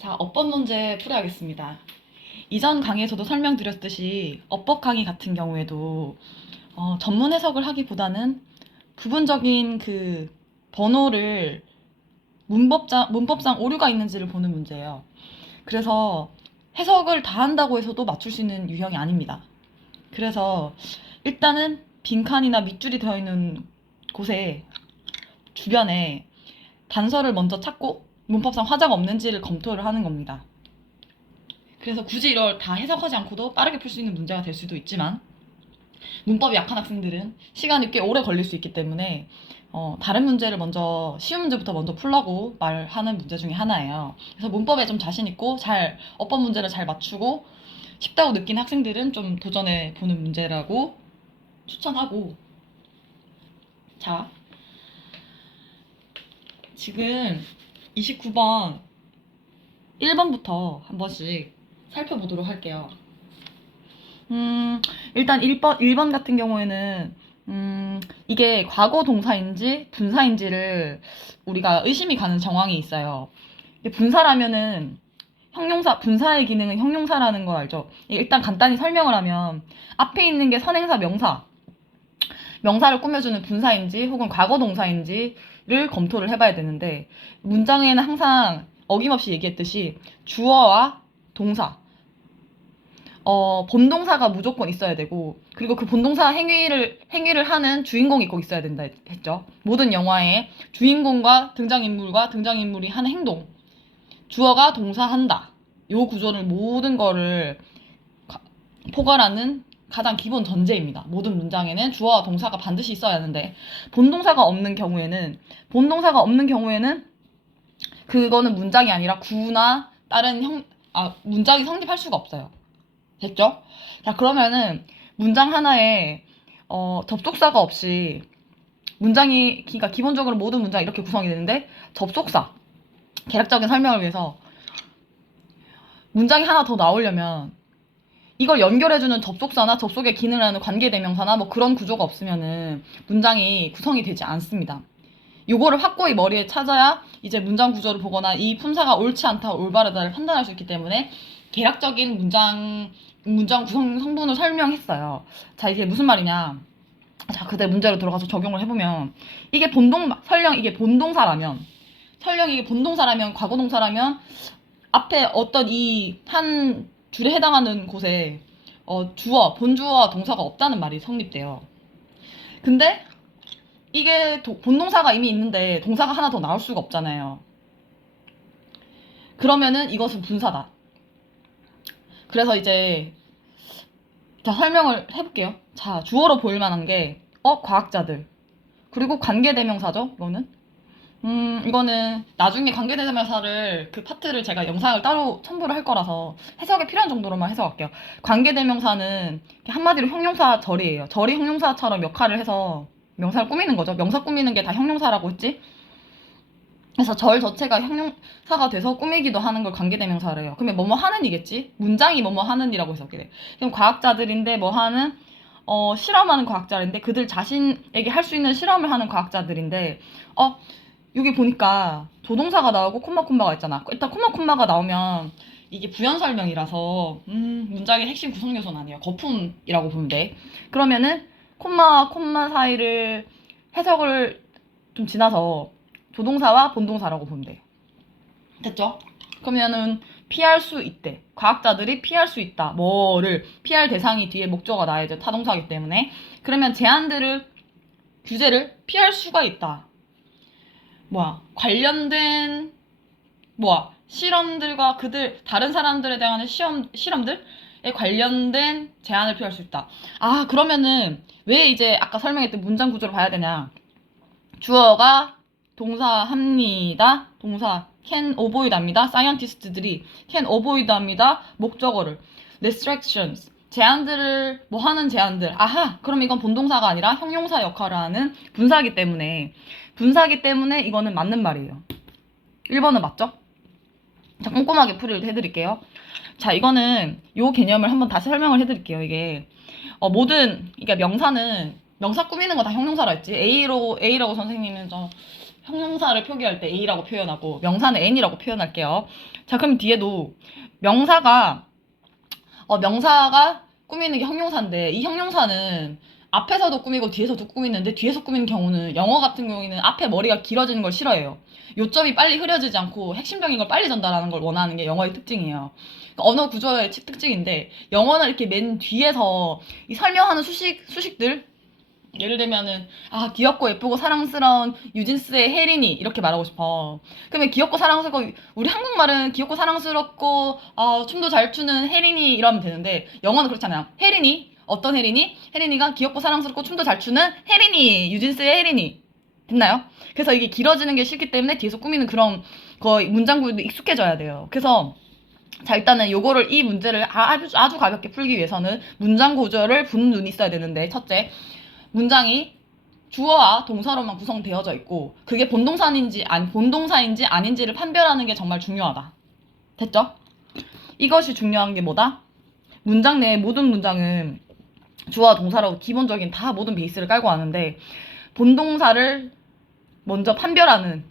자, 어법 문제 풀어야겠습니다. 이전 강의에서도 설명드렸듯이 어법 강의 같은 경우에도 전문 해석을 하기보다는 부분적인 그 번호를 문법상 오류가 있는지를 보는 문제예요. 그래서 해석을 다 한다고 해서도 맞출 수 있는 유형이 아닙니다. 그래서 일단은 빈칸이나 밑줄이 되어 있는 곳에 주변에 단서를 먼저 찾고 문법상 화자가 없는지를 검토를 하는 겁니다. 그래서 굳이 이걸 다 해석하지 않고도 빠르게 풀 수 있는 문제가 될 수도 있지만 문법이 약한 학생들은 시간이 꽤 오래 걸릴 수 있기 때문에 다른 문제를 먼저 쉬운 문제부터 먼저 풀라고 말하는 문제 중에 하나예요. 그래서 문법에 좀 자신 있고 어법 문제를 잘 맞추고 쉽다고 느낀 학생들은 좀 도전해 보는 문제라고 추천하고. 자, 지금 29번 1번부터 한 번씩 살펴보도록 할게요. 일단 1번 같은 경우에는 이게 과거 동사인지 분사인지를 우리가 의심이 가는 정황이 있어요. 분사라면은 분사의 기능은 형용사라는 거 알죠? 일단 간단히 설명을 하면 앞에 있는 게 선행사 명사를 꾸며주는 분사인지 혹은 과거 동사인지를 검토를 해봐야 되는데, 문장에는 항상 어김없이 얘기했듯이 주어와 동사, 본동사가 무조건 있어야 되고, 그리고 그 본동사 행위를 하는 주인공이 꼭 있어야 된다 했죠. 모든 영화에 주인공과 등장인물이 하는 행동, 주어가 동사한다, 요 구조를 모든 거를 포괄하는 가장 기본 전제입니다. 모든 문장에는 주어와 동사가 반드시 있어야 하는데, 본동사가 없는 경우에는 그거는 문장이 아니라 구나 다른 문장이 성립할 수가 없어요. 됐죠? 자, 그러면은 문장 하나에 접속사가 없이 그러니까 기본적으로 모든 문장이 이렇게 구성이 되는데, 접속사, 개략적인 설명을 위해서 문장이 하나 더 나오려면 이걸 연결해주는 접속사나 접속의 기능을 하는 관계대명사나 뭐 그런 구조가 없으면은 문장이 구성이 되지 않습니다. 요거를 확고히 머리에 찾아야 이제 문장 구조를 보거나 이 품사가 옳지 않다, 올바르다를 판단할 수 있기 때문에 개략적인 문장 구성 성분을 설명했어요. 자, 이게 무슨 말이냐. 자, 그대 문제로 들어가서 적용을 해보면, 설령 이게 본동사라면, 과거 동사라면 앞에 어떤 이 한 줄에 해당하는 곳에 본주어와 동사가 없다는 말이 성립돼요. 근데 이게 본동사가 이미 있는데 동사가 하나 더 나올 수가 없잖아요. 그러면은 이것은 분사다. 그래서 이제 자, 설명을 해볼게요. 자, 주어로 보일 만한 게 과학자들, 그리고 관계대명사죠. 이거는 나중에 관계대명사를 그 파트를 제가 영상을 따로 첨부를 할 거라서 해석에 필요한 정도로만 해석할게요. 관계대명사는 한마디로 형용사 절이에요. 절이 형용사처럼 역할을 해서 명사를 꾸미는 거죠. 명사 꾸미는 게 다 형용사라고 했지? 그래서 절 자체가 형용사가 돼서 꾸미기도 하는 걸 관계대명사를 해요. 그러면 뭐뭐 하는이겠지? 문장이 뭐뭐 하는이라고 해석이 돼. 그럼 과학자들인데 뭐 하는 실험하는 과학자인데, 그들 자신에게 할 수 있는 실험을 하는 과학자들인데, 여기 보니까 조동사가 나오고 콤마가 있잖아. 일단 콤마가 나오면 이게 부연 설명이라서 문장의 핵심 구성 요소는 아니에요. 거품이라고 보면 돼. 그러면은 콤마 사이를 해석을 좀 지나서 조동사와 본동사라고 보면 돼. 됐죠? 그러면은 피할 수 있대. 과학자들이 피할 수 있다. 뭐를 피할 대상이 뒤에 목적어가 나야죠. 타동사이기 때문에. 그러면 규제를 피할 수가 있다. 관련된 실험들과 다른 사람들에 대한 실험들에 관련된 제한을 피할 수 있다. 그러면은 왜 이제 아까 설명했던 문장 구조를 봐야 되냐. 주어가 동사합니다. 동사 can avoid 합니다. 사이언티스트들이 can avoid 합니다. 목적어를 restrictions, 제한들을 하는 제한들. 그럼 이건 본동사가 아니라 형용사 역할을 하는 분사기 때문에 이거는 맞는 말이에요. 1번은 맞죠? 자, 꼼꼼하게 풀이를 해드릴게요. 자, 이거는 요 개념을 한번 다시 설명을 해드릴게요. 이게 그러니까 명사 꾸미는 거 다 형용사라 했지. A라고 선생님은 형용사를 표기할 때 A라고 표현하고 명사는 N이라고 표현할게요. 자, 그럼 뒤에도 명사가 명사가 꾸미는 게 형용사인데 이 형용사는 앞에서도 꾸미고 뒤에서도 꾸미는데 뒤에서 꾸미는 경우는 영어 같은 경우에는 앞에 머리가 길어지는 걸 싫어해요. 요점이 빨리 흐려지지 않고 핵심적인 걸 빨리 전달하는 걸 원하는 게 영어의 특징이에요. 그러니까 언어 구조의 특징인데 영어는 이렇게 맨 뒤에서 이 설명하는 수식들 예를 들면은 귀엽고 예쁘고 사랑스러운 유진스의 혜린이 이렇게 말하고 싶어. 그러면 귀엽고 사랑스럽고 우리 한국말은 귀엽고 사랑스럽고 춤도 잘 추는 혜린이 이러면 되는데 영어는 그렇잖아요. 혜린이 어떤 혜린이? 혜린이가 귀엽고 사랑스럽고 춤도 잘 추는 혜린이 유진스의 혜린이 됐나요? 그래서 이게 길어지는 게 싫기 때문에 뒤에서 꾸미는 그런 거의 문장구도 익숙해져야 돼요. 그래서 자, 일단은 요거를 이 문제를 아주 가볍게 풀기 위해서는 문장 구조를 본 눈이 있어야 되는데 첫째 문장이 주어와 동사로만 구성되어져 있고 그게 본동사인지 아닌지를 판별하는 게 정말 중요하다. 됐죠? 이것이 중요한 게 뭐다? 문장 내의 모든 문장은 주어와 동사로 기본적인 다 모든 베이스를 깔고 하는데 본동사를 먼저 판별하는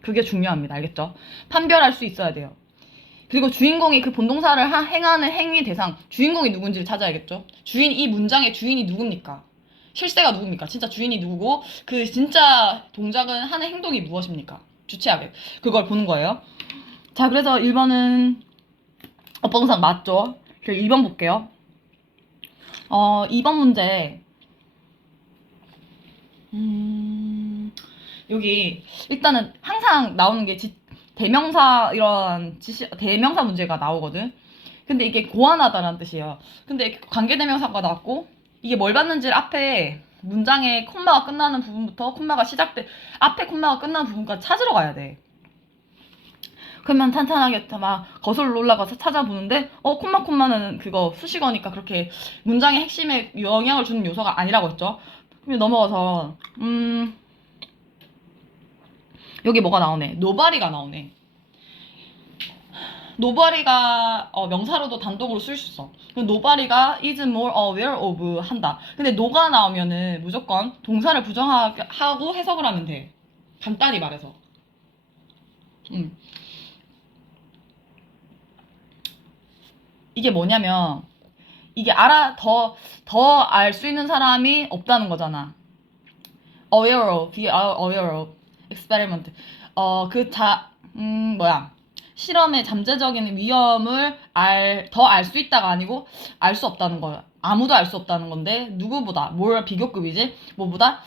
그게 중요합니다. 알겠죠? 판별할 수 있어야 돼요. 그리고 주인공이 그 본동사를 행하는 행위 대상 주인공이 누군지를 찾아야겠죠? 이 문장의 주인이 누굽니까? 실세가 누굽니까? 진짜 주인이 누구고 그 진짜 동작은 하는 행동이 무엇입니까? 주체하게 그걸 보는 거예요. 자, 그래서 1번은 어법상 맞죠? 그래서 2번 볼게요. 2번 문제 여기 일단은 항상 나오는 게 대명사 이런 대명사 문제가 나오거든. 근데 이게 고안하다라는 뜻이에요. 근데 관계대명사가 나왔고 이게 뭘 받는지를 앞에 문장의 콤마가 끝나는 부분부터 앞에 콤마가 끝나는 부분까지 찾으러 가야 돼. 그러면 탄탄하게 막 거슬러 올라가서 찾아보는데 콤마는 그거 수식어니까 그렇게 문장의 핵심에 영향을 주는 요소가 아니라고 했죠. 그럼 넘어가서 여기 뭐가 나오네. 노바리가 나오네. 노바리가 명사로도 단독으로 쓸 수 있어. 노바리가 is more aware of 한다. 근데 노가 나오면은 무조건 동사를 부정하고 해석을 하면 돼. 간단히 말해서. 이게 뭐냐면 이게 더 알 수 있는 사람이 없다는 거잖아. aware of, be aware of, experiment. 실험의 잠재적인 위험을 더 알 수 있다가 아니고 알 수 없다는 거야. 아무도 알 수 없다는 건데 누구보다 뭘 비교급이지? 뭐보다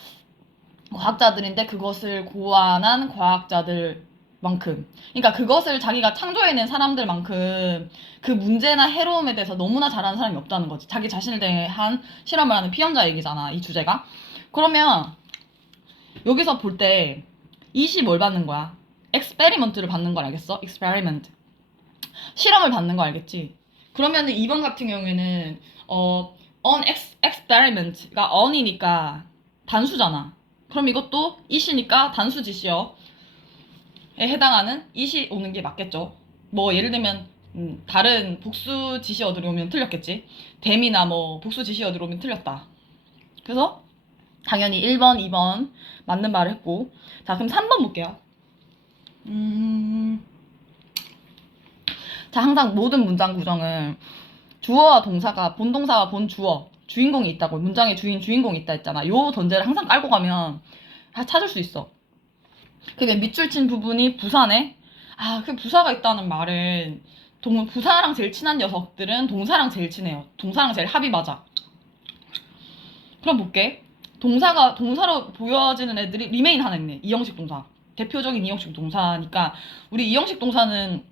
과학자들인데 그것을 고안한 과학자들만큼 그러니까 그것을 자기가 창조해낸 사람들만큼 그 문제나 해로움에 대해서 너무나 잘하는 사람이 없다는 거지. 자기 자신을 대한 실험을 하는 피험자 얘기잖아, 이 주제가. 그러면 여기서 볼 때 이시 뭘 받는 거야? experiment를 받는 걸 알겠어? experiment. 실험을 받는 거 알겠지? 그러면은 2번 같은 경우에는 on experiment가 on이니까 단수잖아. 그럼 이것도 이시니까 단수 지시어에 해당하는 이시 오는 게 맞겠죠? 뭐 예를 들면 다른 복수 지시어들이 오면 틀렸겠지? 댐이나 뭐 복수 지시어들이 오면 틀렸다. 그래서 당연히 1번, 2번 맞는 말을 했고 자, 그럼 3번 볼게요. 자, 항상 모든 문장 구성은 주어와 동사가 본동사와 본주어 주인공이 있다고 문장의 주인공이 있다 했잖아. 요 전제를 항상 깔고 가면 찾을 수 있어. 그게 밑줄 친 부분이 부사네. 그 부사가 있다는 말은 부사랑 제일 친한 녀석들은 동사랑 제일 친해요. 동사랑 제일 합이 맞아. 그럼 볼게. 동사로 보여지는 애들이 remain 하나 있네. 이형식 동사. 대표적인 이형식 동사니까 우리 이형식 동사는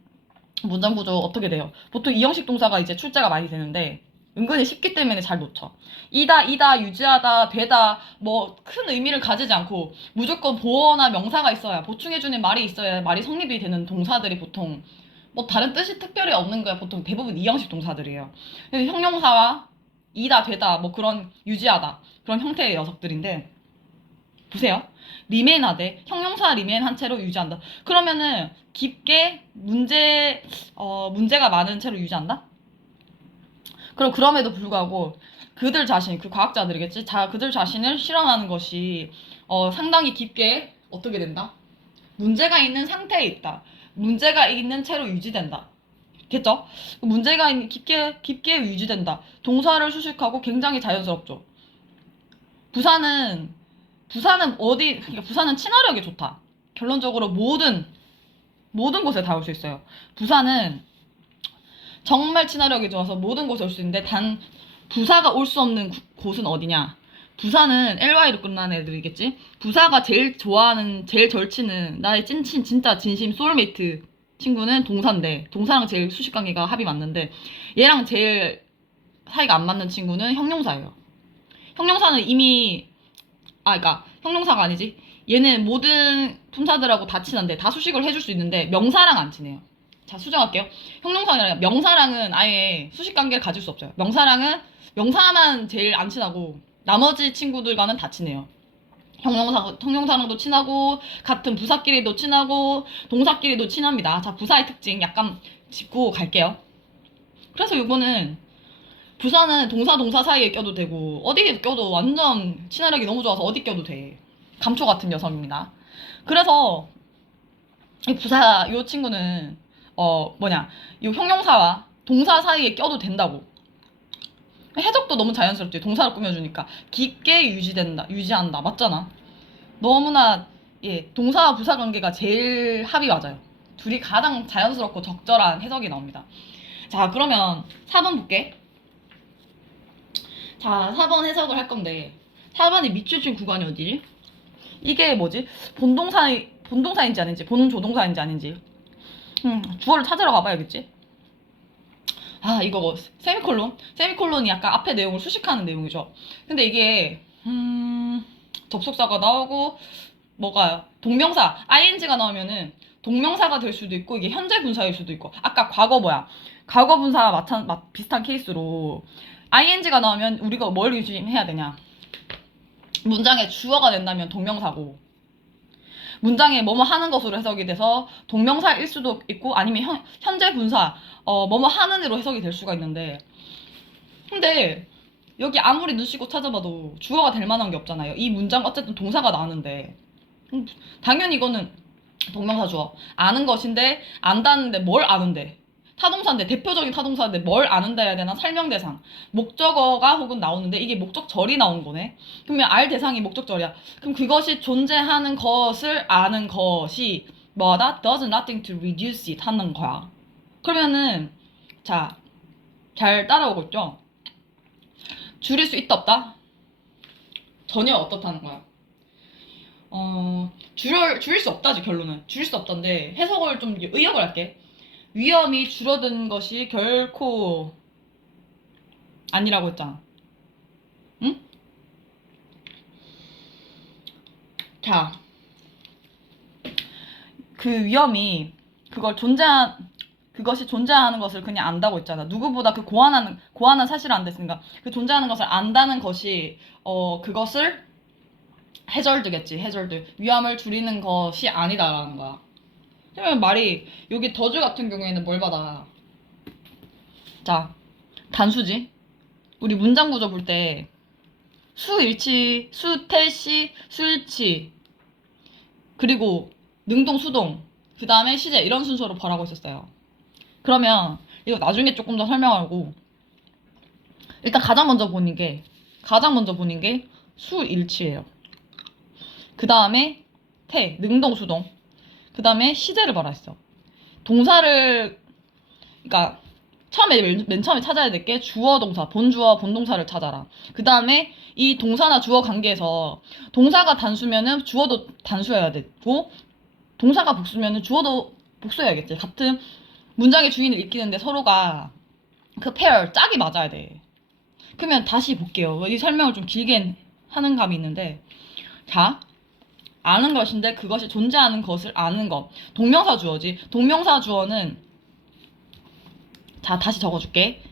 문장 구조 어떻게 돼요? 보통 이형식 동사가 이제 출제가 많이 되는데 은근히 쉽기 때문에 잘 놓쳐. 이다, 유지하다, 되다 뭐 큰 의미를 가지지 않고 무조건 보어나 명사가 있어야 보충해주는 말이 있어야 말이 성립이 되는 동사들이 보통 뭐 다른 뜻이 특별히 없는 거야. 보통 대부분 이형식 동사들이에요. 그래서 형용사와 이다, 되다 뭐 그런 유지하다 그런 형태의 녀석들인데 보세요. 리메인하되 형용사 리메인 한 채로 유지한다. 그러면은 깊게 문제가 많은 채로 유지한다? 그럼 그럼에도 불구하고 그들 자신, 그 과학자들이겠지? 그들 자신을 실험하는 것이 상당히 깊게 어떻게 된다? 문제가 있는 상태에 있다. 문제가 있는 채로 유지된다. 됐죠? 문제가 깊게 유지된다. 동사를 수식하고 굉장히 자연스럽죠. 부사는 그러니까 부사는 친화력이 좋다. 결론적으로 모든 곳에 다 올 수 있어요. 부사는 정말 친화력이 좋아서 모든 곳에 올 수 있는데 단 부사가 올 수 없는 곳은 어디냐? 부사는 ly로 끝나는 애들이겠지? 부사가 제일 좋아하는, 제일 절치는 나의 찐친, 진짜 진심 소울메이트 친구는 동사인데, 동사랑 제일 수식관계가 합이 맞는데, 얘랑 제일 사이가 안 맞는 친구는 형용사예요. 형용사는 이미, 그러니까 형용사가 아니지. 얘는 모든 품사들하고 다 친한데, 다 수식을 해줄 수 있는데, 명사랑 안 친해요. 자, 수정할게요. 형용사랑 명사랑은 아예 수식관계를 가질 수 없어요. 명사만 제일 안 친하고, 나머지 친구들과는 다 친해요. 형용사랑도 친하고, 같은 부사끼리도 친하고, 동사끼리도 친합니다. 자, 부사의 특징 약간 짚고 갈게요. 그래서 이거는, 부사는 동사 사이에 껴도 되고, 어디에 껴도 완전 친화력이 너무 좋아서 어디 껴도 돼. 감초 같은 녀석입니다. 그래서, 이 친구는, 이 형용사와 동사 사이에 껴도 된다고. 해석도 너무 자연스럽지. 동사를 꾸며주니까. 깊게 유지한다. 맞잖아. 너무나, 동사와 부사 관계가 제일 합이 맞아요. 둘이 가장 자연스럽고 적절한 해석이 나옵니다. 자, 그러면 4번 볼게. 자, 4번 해석을 할 건데, 4번이 밑줄친 구간이 어디지? 이게 뭐지? 본동사인지 아닌지, 본조동사인지 아닌지. 주어를 찾으러 가봐야겠지? 이거 뭐, 세미콜론이 약간 앞에 내용을 수식하는 내용이죠. 근데 이게, 접속사가 나오고, 동명사, ing가 나오면은, 동명사가 될 수도 있고, 이게 현재 분사일 수도 있고, 아까 과거 분사와 비슷한 케이스로, ing가 나오면 우리가 뭘 유지해야 되냐? 문장에 주어가 된다면 동명사고, 문장에 뭐뭐 하는 것으로 해석이 돼서 동명사일 수도 있고 아니면 현재 분사 뭐뭐 하는 으로 해석이 될 수가 있는데, 근데 여기 아무리 눈 씻고 찾아봐도 주어가 될 만한 게 없잖아요. 이 문장 어쨌든 동사가 나왔는데 당연히 이거는 동명사 주어. 아는 것인데 안다는데 뭘 아는데, 타동사인데, 대표적인 타동사인데 뭘 아는다 해야 되나? 설명대상, 목적어가 혹은 나오는데 이게 목적절이 나온 거네. 그러면 알 대상이 목적절이야. 그럼 그것이 존재하는 것을 아는 것이 뭐다? does nothing to reduce it 하는 거야. 그러면은 자, 잘 따라오고 있죠? 줄일 수 있다 없다? 전혀 어떻다는 거야. 줄일 수 없다지. 결론은 줄일 수 없던데 해석을 좀 의역을 할게. 위험이 줄어든 것이 결코 아니라고 했잖아. 응? 자, 그 위험이 그것이 존재하는 것을 그냥 안다고 했잖아. 누구보다 그 고안한 사실을 안 됐으니까 그 존재하는 것을 안다는 것이 그것을 해절드겠지. 해절드. 위험을 줄이는 것이 아니다라는 거야. 그러면 말이 여기 더즈 같은 경우에는 뭘 받아? 자, 단수지. 우리 문장 구조 볼 때 수일치, 수태시, 수일치, 그리고 능동, 수동, 그 다음에 시제 이런 순서로 벌하고 있었어요. 그러면 이거 나중에 조금 더 설명하고, 일단 가장 먼저 보는 게 수일치예요. 그 다음에 능동, 수동, 그 다음에 시제를 벌했어. 동사를, 그러니까 맨 처음에 찾아야 될 게 주어, 동사, 본주어, 본동사를 찾아라. 그 다음에 이 동사나 주어 관계에서 동사가 단수면은 주어도 단수해야 되고, 동사가 복수면은 주어도 복수해야겠지. 같은 문장의 주인을 익히는데 서로가 그 짝이 맞아야 돼. 그러면 다시 볼게요. 이 설명을 좀 길게 하는 감이 있는데, 자, 아는 것인데 그것이 존재하는 것을 아는 것. 동명사 주어지. 동명사 주어는, 자, 다시 적어줄게.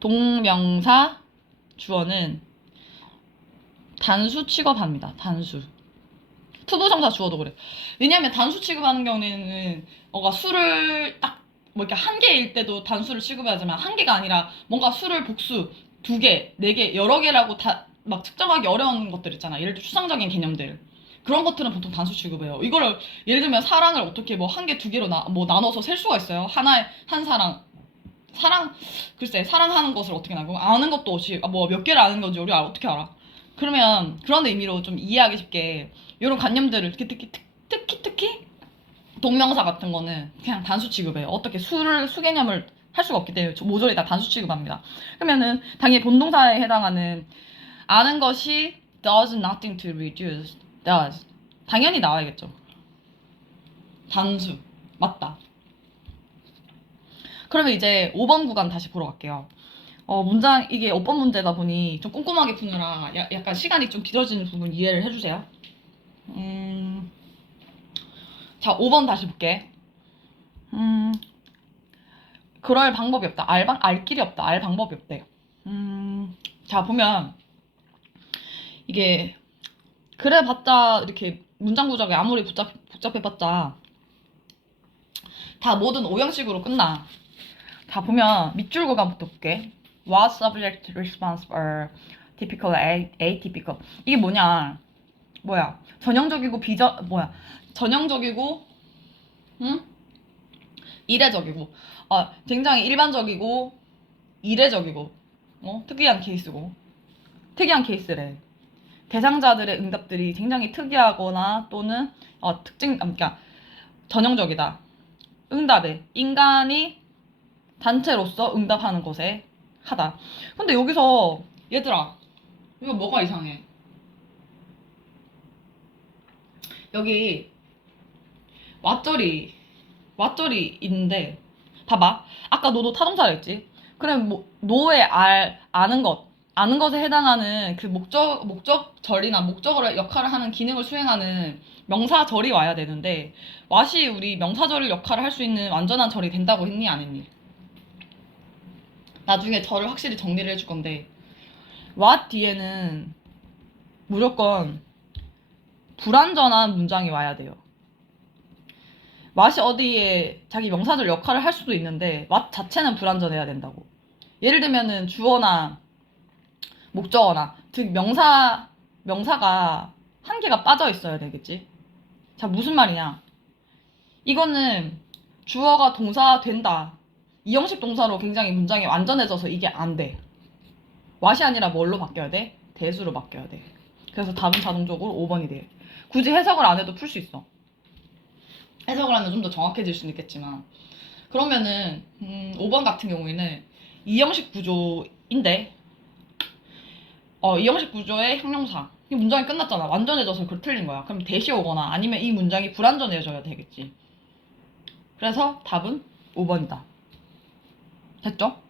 동명사 주어는 단수 취급합니다. 단수. 투부정사 주어도 그래. 왜냐면 단수 취급하는 경우에는 수를 딱 이렇게 한 개일 때도 단수를 취급하지만 한 개가 아니라 뭔가 수를 복수, 두 개, 네 개, 여러 개라고 다 막 측정하기 어려운 것들 있잖아. 예를 들어 추상적인 개념들. 그런 것들은 보통 단수 취급해요. 이거를 예를 들면 사랑을 어떻게 뭐 한 개, 두 개로 나눠서 셀 수가 있어요. 하나의 한 사랑 글쎄 사랑하는 것을 어떻게 나고 아는 것도 없이 뭐 몇 개를 아는 건지 우리 어떻게 알아? 그러면 그런 의미로 좀 이해하기 쉽게 이런 관념들을 특히 동명사 같은 거는 그냥 단수 취급해요. 어떻게 수 개념을 할 수가 없기 때문에 모조리 다 단수 취급합니다. 그러면은 당연히 본동사에 해당하는 아는 것이 does nothing to reduce does 당연히 나와야겠죠. 단수 맞다. 그러면 이제 5번 구간 다시 보러 갈게요. 문장 이게 어법 문제다 보니 좀 꼼꼼하게 푸느라 약간 시간이 좀 길어지는 부분 이해를 해주세요. 자, 5번 다시 볼게. 그럴 방법이 없다. 알 길이 없다. 알 방법이 없대요. 자, 보면 이게 그래봤자 이렇게 문장 구조가 아무리 복잡해봤자 다 모든 오형식으로 끝나. 자, 보면 밑줄 구간부터 볼게. What subject response are typical, atypical? 이게 뭐냐? 전형적이고 전형적이고, 응? 이례적이고, 굉장히 일반적이고, 이례적이고, 특이한 케이스래. 대상자들의 응답들이 굉장히 특이하거나 또는 그러니까 전형적이다. 응답에 인간이 단체로서 응답하는 것에 하다. 근데 여기서 얘들아 이거 뭐가 이상해? 여기 왓절이 있는데 봐봐. 아까 너도 타동사라 했지? 그럼 뭐 노의 아는 것에 해당하는 그 목적절이나 목적어를 역할을 하는 기능을 수행하는 명사절이 와야 되는데 왓이 우리 명사절 역할을 할 수 있는 완전한 절이 된다고 했니 안 했니? 나중에 절을 확실히 정리를 해줄 건데 what 뒤에는 무조건 불완전한 문장이 와야 돼요. what이 어디에 자기 명사절 역할을 할 수도 있는데 what 자체는 불완전해야 된다고. 예를 들면은 주어나 목적어나 즉 명사가 한 개가 빠져 있어야 되겠지. 자, 무슨 말이냐? 이거는 주어가 동사 된다. 이형식 동사로 굉장히 문장이 완전해져서 이게 안 돼. what이 아니라 뭘로 바뀌어야 돼? 대수로 바뀌어야 돼. 그래서 답은 자동적으로 5번이 돼. 굳이 해석을 안 해도 풀 수 있어. 해석을 하면 좀 더 정확해질 수는 있겠지만 그러면은 5번 같은 경우에는 이형식 구조인데 이형식 구조의 형용사 이 문장이 끝났잖아. 완전해져서 그걸 틀린 거야. 그럼 대시 오거나 아니면 이 문장이 불완전해져야 되겠지. 그래서 답은 5번이다. 됐죠?